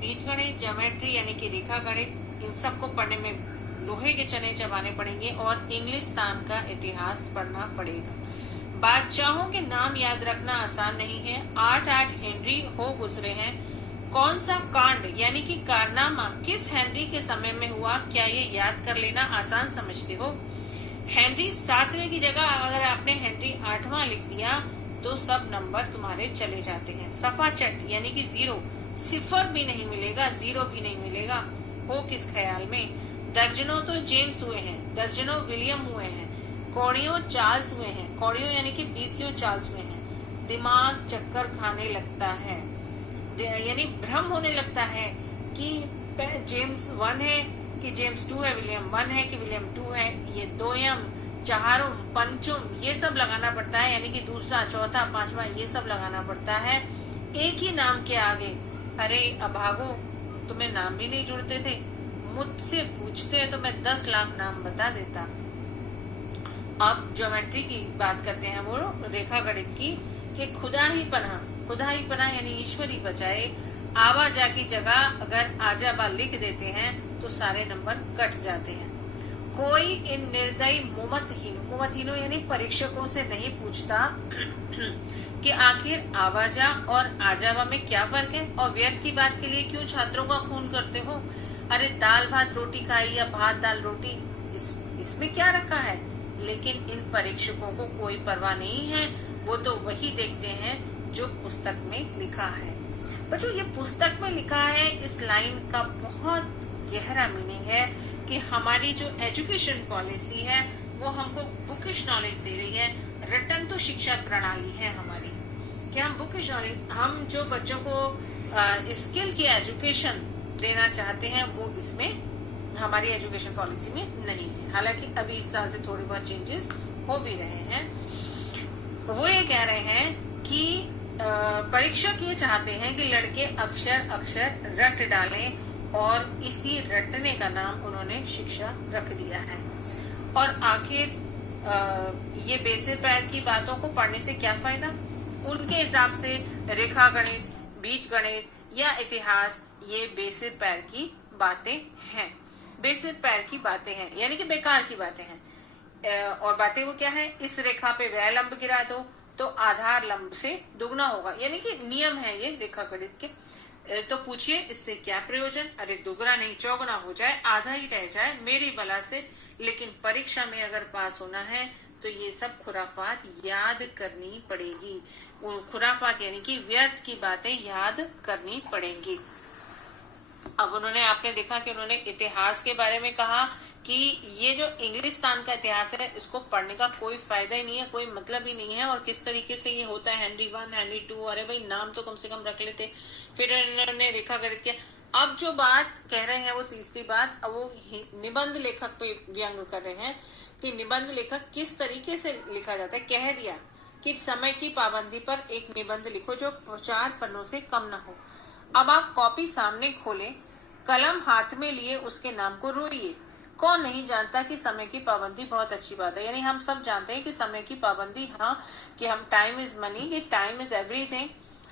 बीजगणित, ज्योमेट्री यानी कि रेखा गणित, इन सबको पढ़ने में लोहे के चने चबाने पड़ेंगे और इंग्लिस्तान का इतिहास पढ़ना पड़ेगा। बादशाहों के नाम याद रखना आसान नहीं है। 8 हेनरी हो गुजरे हैं। कौन सा कांड यानी कि कारनामा किस हेनरी के समय में हुआ, क्या ये याद कर लेना आसान समझते हो? हेनरी 7वें की जगह अगर आपने हेनरी 8वां लिख दिया तो सब नंबर तुम्हारे चले जाते हैं। सफा चट यानी कि जीरो, सिफर भी नहीं मिलेगा, जीरो भी नहीं मिलेगा। हो किस ख्याल में? दर्जनों तो जेम्स हुए हैं, दर्जनों विलियम हुए हैं, कौड़ियों चार्ल्स हुए हैं, कौड़ियों यानी कि बीसियों चार्ल्स हुए हैं। दिमाग चक्कर खाने लगता है, यानी भ्रम होने लगता है कि जेम्स 1 है कि जेम्स 2 है, विलियम 1 है कि विलियम 2 है। ये दोयम, चारुम, पंचुम ये सब लगाना पड़ता है, यानी कि दूसरा, चौथा, पांचवा ये सब लगाना पड़ता है एक ही नाम के आगे। अरे अभागो, तुम्हें नाम भी नहीं जुड़ते थे? मुझसे पूछते तो मैं 10 लाख नाम बता देता। अब ज्योमेट्री की बात करते हैं, वो रेखा गणित की, कि खुदा ही पनाह यानी ईश्वर ही बचाए। आवाजा की जगह अगर आजाबा लिख देते हैं तो सारे नंबर कट जाते हैं। कोई इन निर्दयी मुमतहीनों यानी परीक्षकों से नहीं पूछता कि आखिर आवाजा और आजाबा में क्या फर्क है और व्यर्थ की बात के लिए क्यों छात्रों का खून करते हो? अरे दाल भात रोटी खाई या भात दाल रोटी, इसमें क्या रखा है? लेकिन इन परीक्षकों को कोई परवाह नहीं है, वो तो वही देखते हैं जो पुस्तक में लिखा है। बच्चों, ये पुस्तक में लिखा है, इस लाइन का बहुत गहरा मीनिंग है कि हमारी जो एजुकेशन पॉलिसी है वो हमको बुकिश नॉलेज दे रही है। रिटर्न तो शिक्षा प्रणाली है हमारी, कि हम बुकिश नॉलेज, हम जो बच्चों को स्किल की एजुकेशन देना चाहते हैं वो इसमें हमारी एजुकेशन पॉलिसी में नहीं है। हालांकि अभी इस साल से थोड़ी बहुत चेंजेस हो भी रहे हैं। वो ये कह रहे हैं कि परीक्षक ये चाहते हैं कि लड़के अक्षर अक्षर रट डालें और इसी रटने का नाम उन्होंने शिक्षा रख दिया है। और आखिर ये बेसिक पैर की बातों को पढ़ने से क्या फायदा? उनके हिसाब से रेखा गणित, बीज गणित या इतिहास ये बेसिक पैर की बातें हैं, बेसिक पैर की बातें हैं, यानी कि बेकार की बातें हैं। और बातें वो क्या है? इस रेखा पे वह लंब गिरा दो तो आधार लंब से दुगना होगा, यानी कि नियम है ये रेखा गणित के। तो पूछिए इससे क्या प्रयोजन? अरे दुगना नहीं चौगुना हो जाए, आधा ही रह जाए मेरी बला से, लेकिन परीक्षा में अगर पास होना है तो ये सब खुराफात याद करनी पड़ेगी। खुराफात यानी कि व्यर्थ की बातें याद करनी पड़ेंगी। अब उन्होंने, आपने देखा कि उन्होंने इतिहास के बारे में कहा कि ये जो इंग्लिस्तान का इतिहास है इसको पढ़ने का कोई फायदा ही नहीं है, कोई मतलब ही नहीं है, और किस तरीके से ये होता है हेनरी 1, हेनरी 2, अरे भाई नाम तो कम से कम रख लेते। फिर इन्होंने रेखा गणित किया। अब जो बात कह रहे हैं वो तीसरी बात, अब वो निबंध लेखक पे व्यंग कर रहे हैं कि निबंध लेखक किस तरीके से लिखा जाता है। कह दिया कि समय की पाबंदी पर एक निबंध लिखो जो 4 पन्नों से कम ना हो। अब आप कॉपी सामने खोलें, कलम हाथ में लिए उसके नाम को रोइए। कौन नहीं जानता कि समय की पाबंदी बहुत अच्छी बात है, यानी हम सब जानते हैं कि समय की पाबंदी, हाँ, कि हम टाइम इज मनी, कि टाइम इज एवरीथिंग,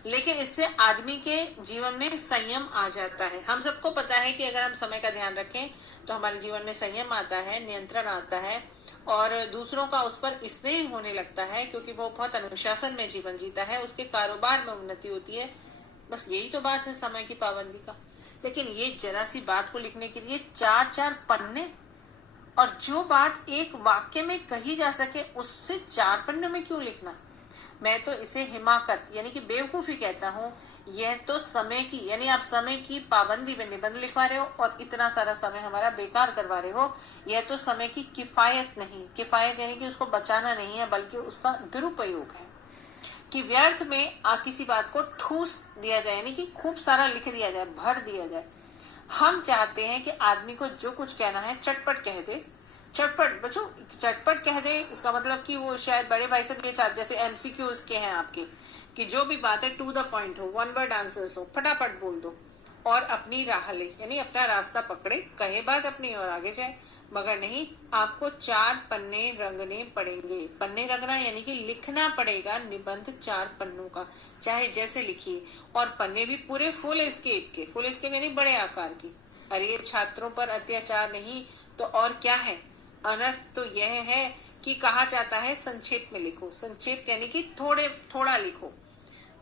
लेकिन इससे आदमी के जीवन में संयम आ जाता है। हम सबको पता है कि अगर हम समय का ध्यान रखें तो हमारे जीवन में संयम आता है, नियंत्रण आता है, और दूसरों का उस पर स्नेह होने लगता है क्योंकि वो बहुत अनुशासन में जीवन जीता है, उसके कारोबार में उन्नति होती है। बस यही तो बात है समय की पाबंदी का। लेकिन ये जरा सी बात को लिखने के लिए 4-4 पन्ने, और जो बात एक वाक्य में कही जा सके उससे 4 पन्ने में क्यों लिखना? मैं तो इसे हिमाकत यानी कि बेवकूफी कहता हूँ। यह तो समय की, यानी आप समय की पाबंदी में निबंध लिखवा रहे हो और इतना सारा समय हमारा बेकार करवा रहे हो। यह तो समय की किफायत नहीं, किफायत यानी कि उसको बचाना नहीं है बल्कि उसका दुरुपयोग है, कि व्यर्थ में किसी बात को ठूस दिया जाए, यानी कि खूब सारा लिख दिया जाए, भर दिया जाए। हम चाहते हैं कि आदमी को जो कुछ कहना है चटपट कह दे, चटपट। बच्चों, चटपट कह दे इसका मतलब कि वो शायद बड़े भाई साहब ये चाहते, जैसे एमसीक्यूज के हैं आपके, कि जो भी बात है टू द पॉइंट हो, 1 वर्ड आंसर्स हो, फटाफट बोल दो और अपनी राह ले, यानी अपना रास्ता पकड़े, कहे बात अपनी और आगे जाए। मगर नहीं, आपको 4 पन्ने रंगने पड़ेंगे। पन्ने रंगना यानी कि लिखना पड़ेगा निबंध 4 पन्नों का, चाहे जैसे लिखिए। और पन्ने भी पूरे फुल स्केप के, फुल स्केप यानी बड़े आकार की। अरे ये छात्रों पर अत्याचार नहीं तो और क्या है। अनर्थ तो यह है कि कहा जाता है संक्षेप में लिखो। संक्षेप यानी कि थोड़ा लिखो।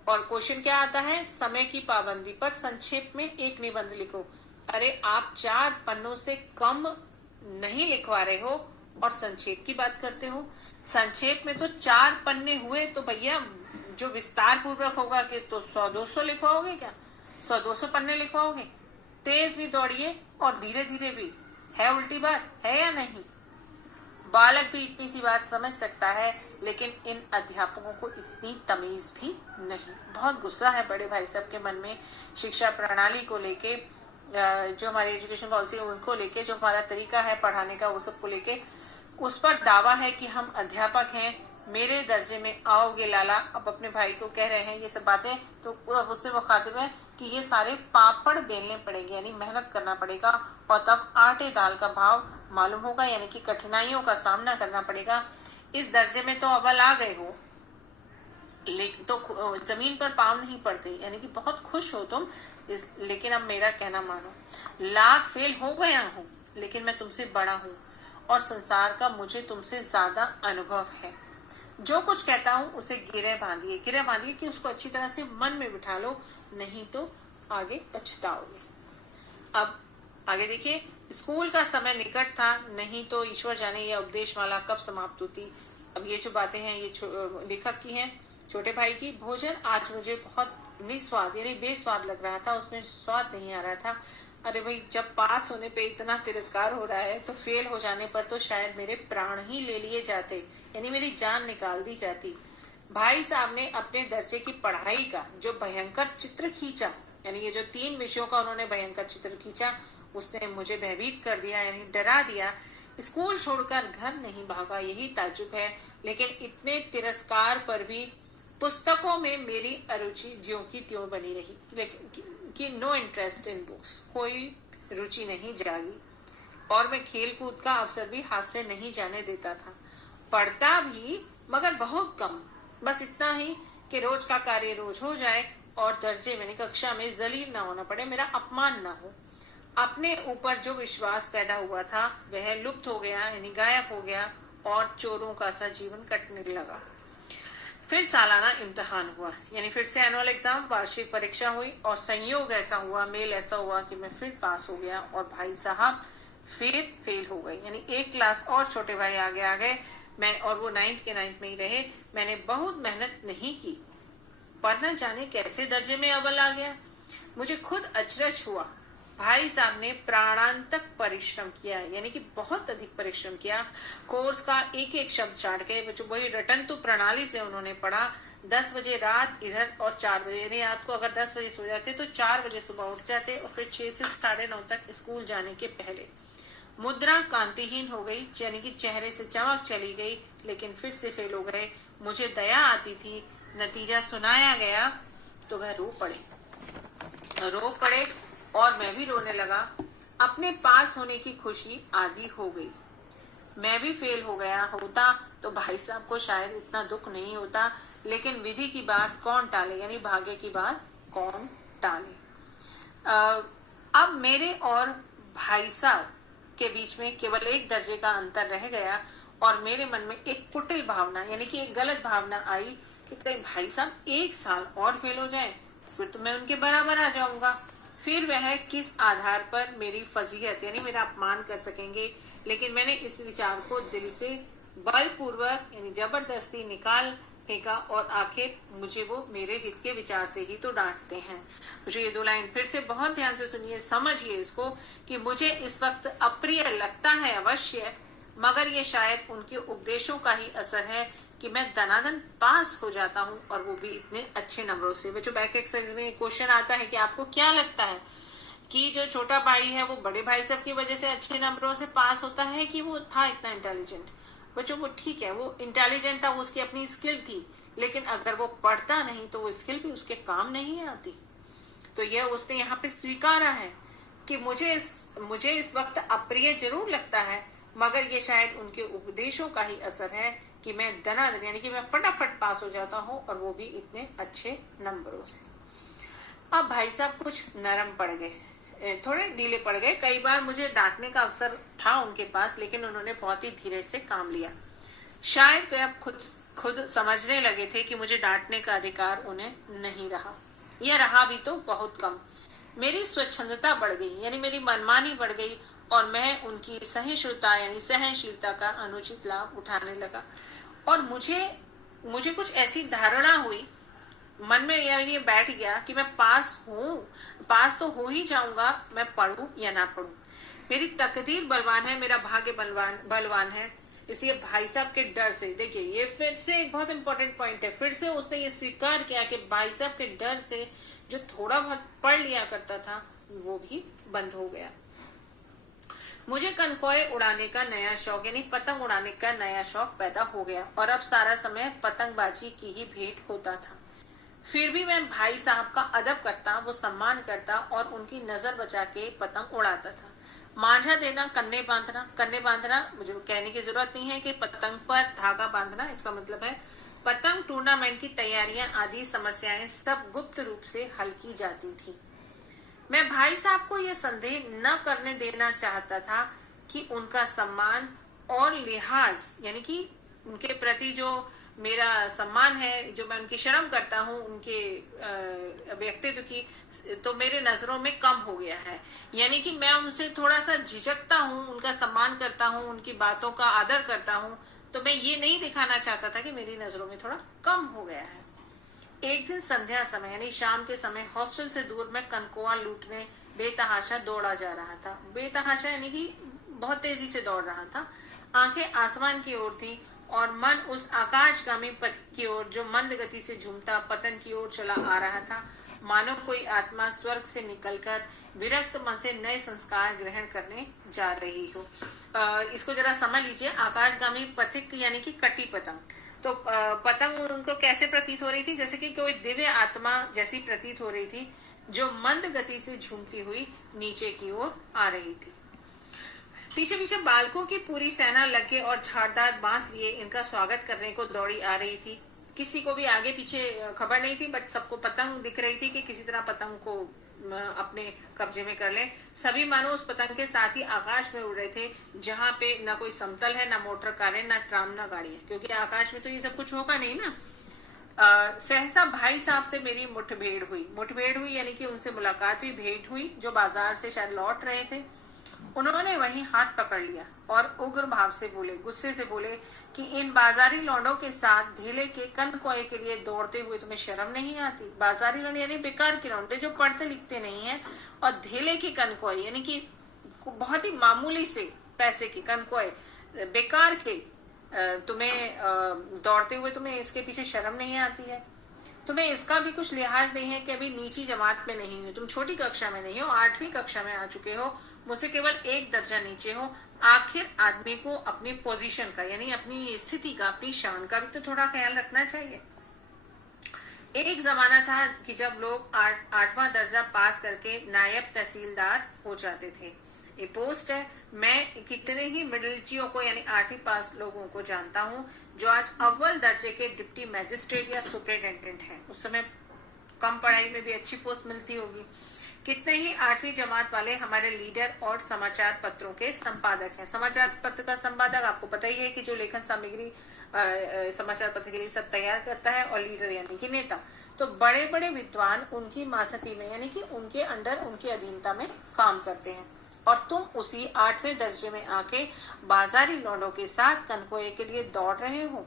और क्वेश्चन क्या आता है, समय की पाबंदी पर संक्षेप में एक निबंध लिखो। अरे आप 4 पन्नों से कम नहीं लिखवा रहे हो और संक्षेप की बात करते हो। संक्षेप में तो 4 पन्ने हुए तो भैया जो विस्तार पूर्वक होगा कि तो 100-200 लिखवाओगे क्या, 100-200 पन्ने लिखवाओगे। तेज भी दौड़िए और धीरे धीरे भी। है उल्टी बात है या नहीं। बालक भी इतनी सी बात समझ सकता है, लेकिन इन अध्यापकों को इतनी तमीज भी नहीं। बहुत गुस्सा है बड़े भाई साहब के मन में शिक्षा प्रणाली को लेके, जो हमारी एजुकेशन पॉलिसी है उनको लेके, जो हमारा तरीका है पढ़ाने का वो सबको लेके। उस पर दावा है कि हम अध्यापक हैं, मेरे दर्जे में आओगे लाला। अब अपने भाई को कह रहे हैं ये सब बातें, तो अब उससे वो खातिब है कि ये सारे पापड़ बेलने पड़ेंगे, यानी मेहनत करना पड़ेगा और तब आटे दाल का भाव मालूम होगा, यानी कि कठिनाइयों का सामना करना पड़ेगा। इस दर्जे में तो अव्वल आ गए हो, लेकिन तो जमीन पर पाँव नहीं पड़ते, यानी कि बहुत खुश हो तुम। लेकिन अब मेरा कहना मानो, लाख फेल हो गया हूँ लेकिन मैं तुमसे बड़ा हूँ और संसार का मुझे तुमसे ज्यादा अनुभव है। जो कुछ कहता हूँ उसे गिरह बांधिए कि उसको अच्छी तरह से मन में बिठा लो, नहीं तो आगे पछताओगे। अब आगे देखिए, स्कूल का समय निकट था, नहीं तो ईश्वर जाने यह उपदेश माला कब समाप्त होती। अब ये जो बातें हैं ये लेखक की हैं, छोटे भाई की। भोजन आज मुझे बहुत निस्वाद यानी बेस्वाद लग रहा था, उसमें स्वाद नहीं आ रहा था। अरे भाई, जब पास होने पे इतना तिरस्कार हो रहा है तो फेल हो जाने पर तो शायद मेरे प्राण ही ले लिए जाते, यानी मेरी जान निकाल दी जाती। भाई साहब ने अपने दर्जे की पढ़ाई का जो भयंकर चित्र खींचा, यानी ये जो 3 विषयों का उन्होंने भयंकर चित्र खींचा, उसने मुझे भयभीत कर दिया, यानी डरा दिया। स्कूल छोड़कर घर नहीं भागा, यही ताज्जुब है। लेकिन इतने तिरस्कार पर भी पुस्तकों में मेरी अरुचि ज्यों की त्यों बनी रही, लेकिन कि नो इंटरेस्ट इन बुक्स, कोई रुचि नहीं जागी। और मैं खेल कूद का अवसर भी हाथ से नहीं जाने देता था। पढ़ता भी मगर बहुत कम, बस इतना ही कि रोज का कार्य रोज हो जाए और दर्जे में कक्षा में जलील ना होना पड़े, मेरा अपमान ना हो। अपने ऊपर जो विश्वास पैदा हुआ था वह लुप्त हो गया, यानी गायब हो गया और चोरों का सा जीवन कटने लगा। फिर सालाना इम्तिहान हुआ, यानी फिर से एनुअल एग्जाम, वार्षिक परीक्षा हुई और संयोग ऐसा हुआ, मेल ऐसा हुआ कि मैं फिर पास हो गया और भाई साहब फिर फेल हो गए, यानी एक क्लास और छोटे भाई आगे आ गए। मैं और वो 9th के 9th में ही रहे। मैंने बहुत मेहनत नहीं की, पर न जाने कैसे दर्जे में अव्वल आ गया। मुझे खुद अचरज हुआ। भाई साहब ने प्राणांतक परिश्रम किया, यानी कि बहुत अधिक परिश्रम किया। कोर्स का एक एक शब्द चाट गए, वही रटन तो प्रणाली से उन्होंने पढ़ा। 10 बजे रात इधर और 4 बजे, यानी रात को अगर 10 बजे सो जाते तो 4 बजे सुबह उठ जाते और फिर 6 से 9:30 तक स्कूल जाने के पहले। मुद्रा कांतिहीन हो गई, यानी कि चेहरे से चमक चली गई, लेकिन फिर से फेल हो गए। मुझे दया आती थी, नतीजा सुनाया गया तो वह रो पड़े और मैं भी रोने लगा। अपने पास होने की खुशी आधी हो गई। मैं भी फेल हो गया होता तो भाई साहब को शायद इतना दुख नहीं होता, लेकिन विधि की बात कौन टाले, यानी भाग्य की बात कौन टाले। अब मेरे और भाई साहब के बीच में केवल एक दर्जे का अंतर रह गया और मेरे मन में एक कुटिल भावना, यानी कि एक गलत भावना आई कि कहीं भाई साहब 1 साल और फेल हो जाए तो फिर तो मैं उनके बराबर आ जाऊंगा। फिर वह किस आधार पर मेरी फजीहत यानी मेरा अपमान कर सकेंगे। लेकिन मैंने इस विचार को दिल से बलपूर्वक यानी जबरदस्ती निकाल फेंका और आखिर मुझे वो मेरे हित के विचार से ही तो डांटते हैं। मुझे ये 2 लाइन फिर से बहुत ध्यान से सुनिए, समझिए इसको कि मुझे इस वक्त अप्रिय लगता है अवश्य, मगर ये शायद उनके उपदेशों का ही असर है कि मैं दनादन पास हो जाता हूँ और वो भी इतने अच्छे नंबरों से। बच्चों बैक एक्सरसाइज में क्वेश्चन आता है कि आपको क्या लगता है कि जो छोटा भाई है वो बड़े भाई साहब की वजह से अच्छे नंबरों से पास होता है कि वो था इतना इंटेलिजेंट। बच्चों वो ठीक है, वो इंटेलिजेंट था, वो उसकी अपनी स्किल थी, लेकिन अगर वो पढ़ता नहीं तो वो स्किल भी उसके काम नहीं आती। तो यह उसने यहाँ पे स्वीकारा है कि मुझे इस वक्त अप्रिय जरूर लगता है, मगर ये शायद उनके उपदेशों का ही असर है कि मैं दनादन यानी कि मैं फटाफट पास हो जाता हूँ, और वो भी इतने अच्छे नंबरों से। अब भाई साहब कुछ नरम पड़ गए, थोड़े ढीले पड़ गए। कई बार मुझे डांटने का अवसर था उनके पास, लेकिन उन्होंने बहुत ही धीरे से काम लिया। शायद वे अब खुद समझने लगे थे कि मुझे डांटने का अधिकार उन्हें नहीं रहा, यह रहा भी तो बहुत कम। मेरी स्वच्छंदता बढ़ गई, यानी मेरी मनमानी बढ़ गई, और मैं उनकी सहिष्णुता यानी सहनशीलता का अनुचित लाभ उठाने लगा। और मुझे कुछ ऐसी धारणा हुई, मन में ये बैठ गया कि मैं पास तो हो ही जाऊंगा, मैं पढ़ूं या ना पढ़ूं। मेरी तकदीर बलवान है, मेरा भाग्य बलवान है। इसलिए भाई साहब के डर से, देखिए ये फिर से एक बहुत इंपॉर्टेंट पॉइंट है, फिर से उसने ये स्वीकार किया कि भाई साहब के डर से जो थोड़ा बहुत पढ़ लिया करता था वो भी बंद हो गया। मुझे कनकोए उड़ाने का नया शौक यानी पतंग उड़ाने का नया शौक पैदा हो गया, और अब सारा समय पतंगबाजी की ही भेंट होता था। फिर भी मैं भाई साहब का अदब करता, वो सम्मान करता, और उनकी नजर बचा के पतंग उड़ाता था। मांझा देना, कन्ने बांधना मुझे कहने की जरूरत नहीं है कि पतंग पर धागा बांधना, इसका मतलब है पतंग टूर्नामेंट की तैयारियां आदि समस्याएं सब गुप्त रूप से हल की जाती थी। मैं भाई साहब को यह संदेह न करने देना चाहता था कि उनका सम्मान और लिहाज यानी कि उनके प्रति जो मेरा सम्मान है, जो मैं उनकी शर्म करता हूँ उनके व्यक्तित्व की, तो मेरे नजरों में कम हो गया है। यानी कि मैं उनसे थोड़ा सा झिझकता हूँ, उनका सम्मान करता हूँ, उनकी बातों का आदर करता हूँ, तो मैं ये नहीं दिखाना चाहता था कि मेरी नजरों में थोड़ा कम हो गया है। एक दिन संध्या समय यानी शाम के समय हॉस्टल से दूर मैं कनकोआ लूटने बेतहाशा दौड़ा जा रहा था। बेतहाशा यानी कि बहुत तेजी से दौड़ रहा था। आंखें आसमान की ओर थी और मन उस आकाशगामी पथ की ओर जो मंद गति से झूमता पतन की ओर चला आ रहा था, मानो कोई आत्मा स्वर्ग से निकलकर विरक्त मन से नए संस्कार ग्रहण करने जा रही हो। इसको जरा समझ लीजिए। आकाशगामी पथिक यानी कि कटी पतंग। तो पतंग उनको कैसे प्रतीत हो रही थी? जैसे कि कोई दिव्य आत्मा जैसी प्रतीत हो रही थी, जो मंद गति से झूमती हुई नीचे की ओर आ रही थी। पीछे पीछे बालकों की पूरी सेना लगे और झाड़दार बांस लिए इनका स्वागत करने को दौड़ी आ रही थी। किसी को भी आगे पीछे खबर नहीं थी, बट सबको पतंग दिख रही थी कि किसी तरह पतंग को अपने कब्जे में कर ले। सभी मानो उस पतंग के साथ ही आकाश में उड़ रहे थे, जहां पे ना कोई समतल है, ना मोटर कारें, ना ट्राम, ना गाड़ियां, क्योंकि आकाश में तो ये सब कुछ होगा नहीं ना। सहसा भाई साहब से मेरी मुठभेड़ हुई यानी कि उनसे मुलाकात हुई, भेंट हुई, जो बाजार से शायद लौट रहे थे। उन्होंने वहीं हाथ पकड़ लिया और उग्र भाव से बोले, गुस्से से बोले कि इन बाजारी लौंडों के साथ ढीले के कनकोए के लिए दौड़ते हुए तुम्हें शर्म नहीं आती? बाजारी लौंडे यानी बेकार के लौंडे जो पढ़ते लिखते नहीं है, और ढीले के कनकोए यानी कि बहुत ही मामूली से पैसे के कनकोए, बेकार के तुम्हें दौड़ते हुए तुम्हें इसके पीछे शर्म नहीं आती है? तुम्हें इसका भी कुछ लिहाज नहीं है कि अभी नीची जमात में नहीं हो, तुम छोटी कक्षा में नहीं हो, 8वीं कक्षा में आ चुके हो, मुझसे केवल एक दर्जा नीचे हो। आखिर आदमी को अपनी पोजीशन का यानी अपनी स्थिति का, अपनी शान का भी तो थोड़ा ख्याल रखना चाहिए। एक जमाना था कि जब लोग 8वां दर्जा पास करके नायब तहसीलदार हो जाते थे। ये पोस्ट है। मैं कितने ही मिडिलचियों को यानी 8वीं पास लोगों को जानता हूँ जो आज अव्वल दर्जे के डिप्टी मैजिस्ट्रेट या सुपरिटेंडेंट हैं। उस समय कम पढ़ाई में भी अच्छी पोस्ट मिलती होगी। कितने ही 8वीं जमात वाले हमारे लीडर और समाचार पत्रों के संपादक हैं। समाचार पत्र का संपादक आपको पता ही है कि जो लेखन सामग्री समाचार पत्र के लिए सब तैयार करता है, और लीडर यानी कि नेता। तो बड़े बड़े विद्वान उनकी मातहती में यानी कि उनके अंडर, उनकी अधीनता में काम करते हैं, और तुम उसी 8वें दर्जे में आके बाजारी लौंडों के साथ कनकोए के लिए दौड़ रहे हो।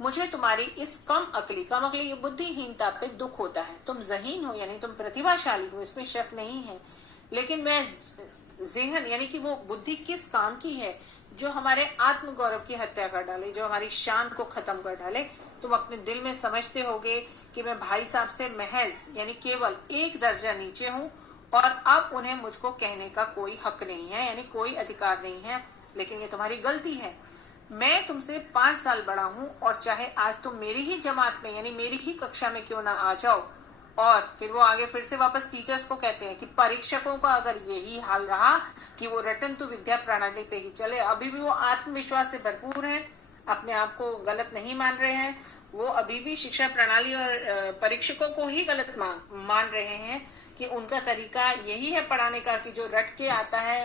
मुझे तुम्हारी इस कम अकली बुद्धिहीनता पे दुख होता है। तुम ज़हीन हो यानी तुम प्रतिभाशाली हो, इसमें शक नहीं है, लेकिन मैं ज़हन यानी कि वो बुद्धि किस काम की है जो हमारे आत्मगौरव की हत्या कर डाले, जो हमारी शान को खत्म कर डाले। तुम अपने दिल में समझते होगे कि मैं भाई साहब से महज यानी केवल एक दर्जा नीचे हूँ, और अब उन्हें मुझको कहने का कोई हक नहीं है यानी कोई अधिकार नहीं है। लेकिन ये तुम्हारी गलती है। मैं तुमसे 5 साल बड़ा हूं, और चाहे आज तुम मेरी ही जमात में यानी मेरी ही कक्षा में क्यों ना आ जाओ, और फिर वो आगे फिर से वापस टीचर्स को कहते हैं कि परीक्षकों का अगर यही हाल रहा कि वो रटन टू विद्या प्रणाली पे ही चले, अभी भी वो आत्मविश्वास से भरपूर है, अपने आप को गलत नहीं मान रहे हैं, वो अभी भी शिक्षा प्रणाली और परीक्षकों को ही गलत मान रहे हैं कि उनका तरीका यही है पढ़ाने का कि जो रट के आता है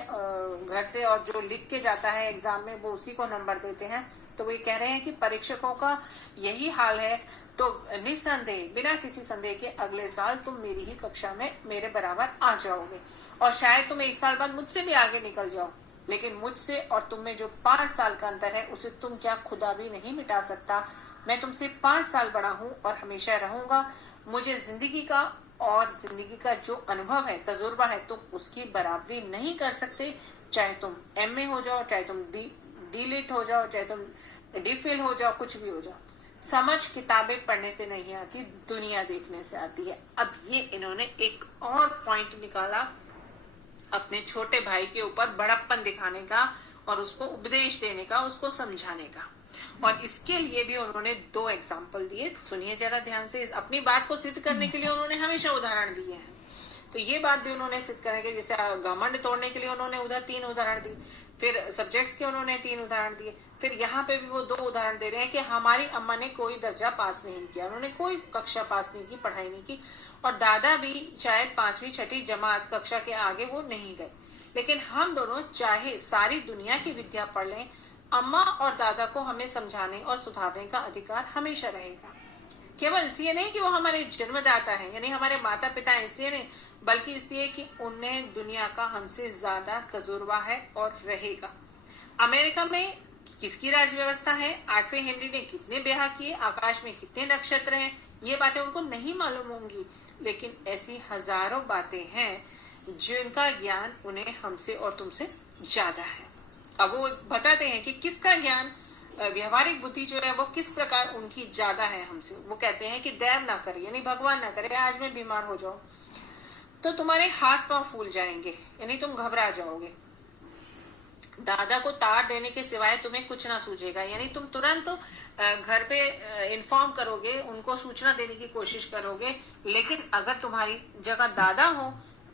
घर से और जो लिख के जाता है एग्जाम में वो उसी को नंबर देते हैं, तो वो ये कह रहे हैं कि परीक्षकों का यही हाल है, तो निस्संदेह बिना किसी संदेह के अगले साल तुम मेरी ही कक्षा में मेरे बराबर आ जाओगे और शायद तुम 1 साल बाद मुझसे भी आगे निकल जाओ, लेकिन मुझसे और तुम में जो 5 साल का अंतर है उसे तुम क्या खुदा भी नहीं मिटा सकता। मैं तुमसे 5 साल बड़ा हूं और हमेशा रहूंगा। मुझे जिंदगी का जो अनुभव है, तजुर्बा है, तुम उसकी बराबरी नहीं कर सकते, चाहे तुम एमए हो जाओ, चाहे तुम डी लिट हो जाओ, चाहे तुम डी फिल हो जाओ, कुछ भी हो जाओ। समझ किताबें पढ़ने से नहीं आती, दुनिया देखने से आती है। अब ये इन्होंने एक और पॉइंट निकाला अपने छोटे भाई के ऊपर बड़प्पन दिखाने का और उसको उपदेश देने का, उसको समझाने का, और इसके लिए भी उन्होंने 2 एग्जाम्पल दिए। सुनिए जरा ध्यान से। अपनी बात को सिद्ध करने के लिए उन्होंने हमेशा उदाहरण दिए हैं, तो ये बात भी उन्होंने सिद्ध करने के, जैसे घमंड तोड़ने के लिए उन्होंने उधर 3 उदाहरण दिए, फिर सब्जेक्ट्स के उन्होंने 3 उदाहरण दिए, फिर यहाँ पे भी वो 2 उदाहरण दे रहे हैं कि हमारी अम्मा ने कोई दर्जा पास नहीं किया, उन्होंने कोई कक्षा पास नहीं की, पढ़ाई नहीं की, और दादा भी शायद 5वीं 6ठी जमात कक्षा के आगे वो नहीं गए, लेकिन हम दोनों चाहे सारी दुनिया की विद्या पढ़ लें, अम्मा और दादा को हमें समझाने और सुधारने का अधिकार हमेशा रहेगा। केवल इसलिए नहीं कि वो हमारे जन्मदाता हैं, यानी हमारे माता पिता हैं इसलिए नहीं, बल्कि इसलिए कि उन्हें दुनिया का हमसे ज्यादा तजुर्बा है और रहेगा। अमेरिका में किसकी राज व्यवस्था है, 8वें हेनरी ने कितने ब्याह किए, आकाश में कितने नक्षत्र हैं, ये बातें उनको नहीं मालूम होंगी, लेकिन ऐसी हजारों बातें हैं जिनका ज्ञान उन्हें हमसे और तुमसे ज्यादा है। अब वो बताते हैं कि किसका ज्ञान, व्यवहारिक बुद्धि जो है वो किस प्रकार उनकी ज्यादा है हमसे। वो कहते हैं कि देव ना करे, यानी भगवान ना करे आज मैं बीमार हो जाऊं तो तुम्हारे हाथ पांव फूल जाएंगे, यानी तुम घबरा जाओगे, दादा को तार देने के सिवाय तुम्हें कुछ ना सूझेगा, यानी तुम तुरंत घर पे इन्फॉर्म करोगे, उनको सूचना देने की कोशिश करोगे, लेकिन अगर तुम्हारी जगह दादा हो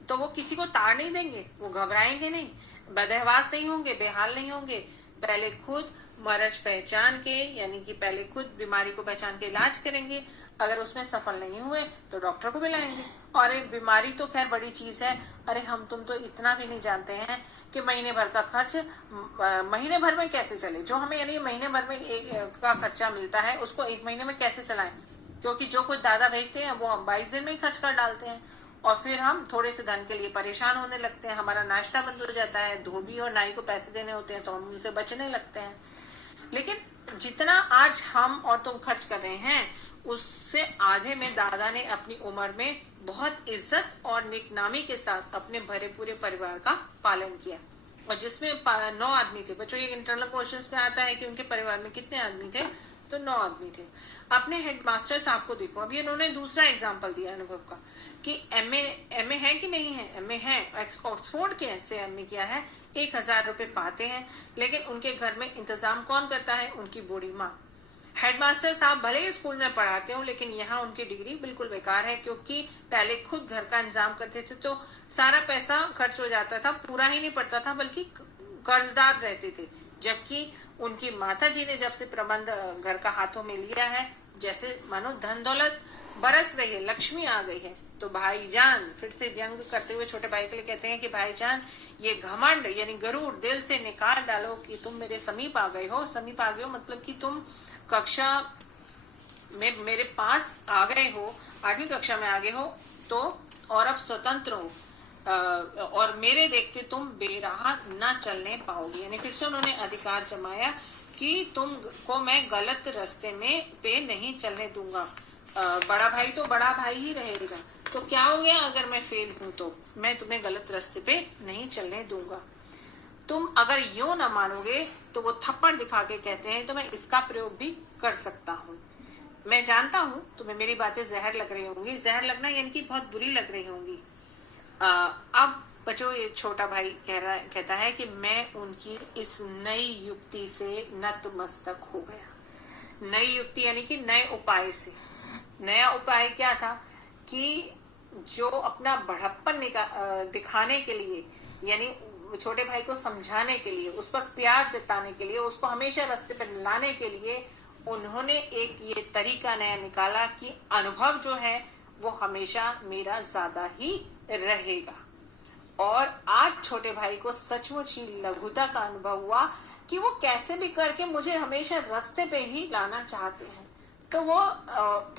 तो वो किसी को तार नहीं देंगे, वो घबराएंगे नहीं, बदहवास नहीं होंगे, बेहाल नहीं होंगे, पहले खुद मरज पहचान के, यानी कि पहले खुद बीमारी को पहचान के इलाज करेंगे, अगर उसमें सफल नहीं हुए तो डॉक्टर को बुलाएंगे। और एक बीमारी तो खैर बड़ी चीज है, अरे हम तुम तो इतना भी नहीं जानते हैं कि महीने भर का खर्च महीने भर में कैसे चले, जो हमें यानी महीने भर में का खर्चा मिलता है उसको 1 महीने में कैसे चलाएं, क्योंकि जो कुछ दादा भेजते हैं वो हम 22 दिन में ही खर्च कर डालते हैं, और फिर हम थोड़े से धन के लिए परेशान होने लगते हैं, हमारा नाश्ता बंद हो जाता है, धोबी और नाई को पैसे देने होते हैं तो हम उनसे बचने लगते हैं। लेकिन जितना आज हम और तुम खर्च कर रहे हैं उससे आधे में दादा ने अपनी उम्र में बहुत इज्जत और नेकनामी के साथ अपने भरे पूरे परिवार का पालन किया, और जिसमें 9 आदमी थे। बच्चों ये इंटरनल क्वेश्चंस में आता है कि उनके परिवार में कितने आदमी थे, तो 9 आदमी थे। अपने हेडमास्टर साहब को देखो, अभी इन्होंने दूसरा एग्जाम्पल दिया अनुभव का कि एमए है कि नहीं है, एमए है, ऑक्सफोर्ड के से एमए किया है, 1000 रुपए पाते हैं, लेकिन उनके घर में इंतजाम कौन करता है, उनकी बूढ़ी माँ। हेडमास्टर साहब भले ही स्कूल में पढ़ाते हो, लेकिन यहाँ उनकी डिग्री बिल्कुल बेकार है, क्योंकि पहले खुद घर का इंतजाम करते थे तो सारा पैसा खर्च हो जाता था, पूरा ही नहीं पड़ता था, बल्कि कर्जदार रहते थे। जबकि उनकी माता जी ने जब से प्रबंध घर का हाथों में लिया है, जैसे मानो धन दौलत बरस रही है, लक्ष्मी आ गई है। तो भाईजान, फिर से व्यंग करते हुए छोटे भाई के लिए कहते हैं कि भाईजान ये घमंड यानी गरुड़ दिल से निकाल डालो कि तुम मेरे समीप आ गए हो। समीप आ गए हो मतलब कि तुम कक्षा में मेरे पास आ गए हो, 8वीं कक्षा में आ गए हो, तो और अब स्वतंत्र हो और मेरे देखते तुम बेराह न चलने पाओगे। यानी फिर से उन्होंने अधिकार जमाया कि तुम को मैं गलत रास्ते में पे नहीं चलने दूंगा। बड़ा भाई तो बड़ा भाई ही रहेगा, तो क्या हो गया अगर मैं फेल हूं तो मैं तुम्हें गलत रास्ते पे नहीं चलने दूंगा। तुम अगर यूं ना मानोगे तो वो थप्पड़ दिखा के कहते हैं तो मैं इसका प्रयोग भी कर सकता हूँ। मैं जानता हूँ तुम्हें मेरी बातें जहर लग रही होंगी, जहर लगना यानी कि बहुत बुरी लग रही होंगी। अब बच्चों ये छोटा भाई कहता है कि मैं उनकी इस नई युक्ति से नतमस्तक हो गया। नई युक्ति यानी कि नए उपाय से। नया उपाय क्या था कि जो अपना बढ़प्पन दिखाने के लिए, यानी छोटे भाई को समझाने के लिए, उस पर प्यार जताने के लिए, उसको हमेशा रास्ते पर लाने के लिए उन्होंने एक ये तरीका नया निकाला कि अनुभव जो है वो हमेशा मेरा ज्यादा ही रहेगा। और आज छोटे भाई को सचमुच ही लघुता का अनुभव हुआ कि वो कैसे भी करके मुझे हमेशा रास्ते पे ही लाना चाहते हैं। तो वो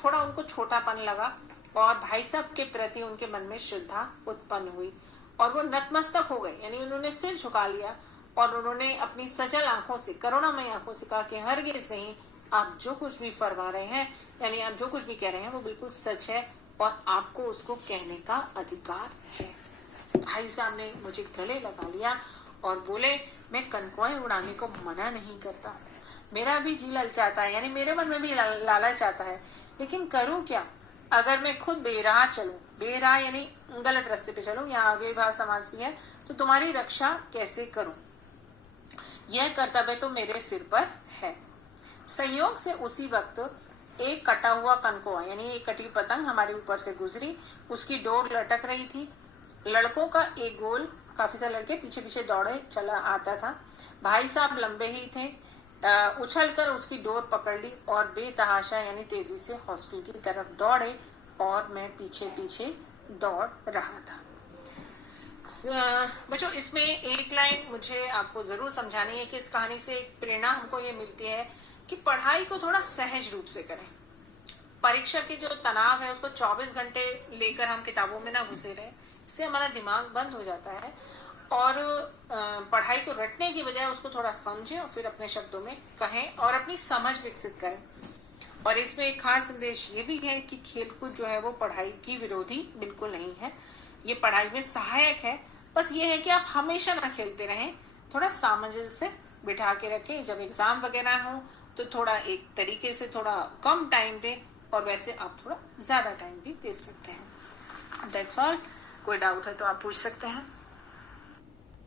थोड़ा उनको छोटापन लगा और भाई साहब के प्रति उनके मन में श्रद्धा उत्पन्न हुई और वो नतमस्तक हो गए, यानी उन्होंने सिर झुका लिया और उन्होंने अपनी सजल आंखों से, करुणामय आंखों से कहा कि हरगिज़ नहीं, आप जो कुछ भी फरमा रहे हैं, यानी आप जो कुछ भी कह रहे हैं वो बिल्कुल सच है और आपको उसको कहने का अधिकार है। भाई साहब ने मुझे गले लगा लिया और बोले, मैं कनकोएं उड़ाने को मना नहीं करता, मेरा भी जी ललचाता है, यानी मेरे मन में भी लालच आता है, लेकिन करूं क्या? अगर मैं खुद बेराह चलूं, बेराह यानी गलत रास्ते पे चलूं, यहाँ अव्ययभाव समास भी है, तो तुम्हारी रक्षा कैसे करूं? यह कर्तव्य तो मेरे सिर पर है। संयोग से उसी वक्त एक कटा हुआ कनकोआ, यानी एक कटी पतंग हमारे ऊपर से गुजरी, उसकी डोर लटक रही थी। लड़कों का एक गोल, काफी सारे लड़के पीछे पीछे दौड़े चला आता था। भाई साहब लंबे ही थे, उछलकर उसकी डोर पकड़ ली और बेतहाशा यानी तेजी से हॉस्टल की तरफ दौड़े और मैं पीछे पीछे दौड़ रहा था। बच्चों, इसमें एक लाइन मुझे आपको जरूर समझानी है कि इस कहानी से एक प्रेरणा हमको ये मिलती है कि पढ़ाई को थोड़ा सहज रूप से करें। परीक्षा के जो तनाव है उसको 24 घंटे लेकर हम किताबों में ना घुसे रहे, इससे हमारा दिमाग बंद हो जाता है। और पढ़ाई को रटने की बजाय उसको थोड़ा समझें और फिर अपने शब्दों में कहें और अपनी समझ विकसित करें। और इसमें एक खास संदेश ये भी है कि खेलकूद जो है वो पढ़ाई की विरोधी बिल्कुल नहीं है, ये पढ़ाई में सहायक है। बस ये है कि आप हमेशा ना खेलते रहें, थोड़ा सामंजस्य बिठा के रखें। जब एग्जाम वगैरह हो तो थोड़ा एक तरीके से थोड़ा कम टाइम दें और वैसे आप थोड़ा ज्यादा टाइम भी दे सकते हैं। That's all. कोई डाउट है तो आप पूछ सकते हैं।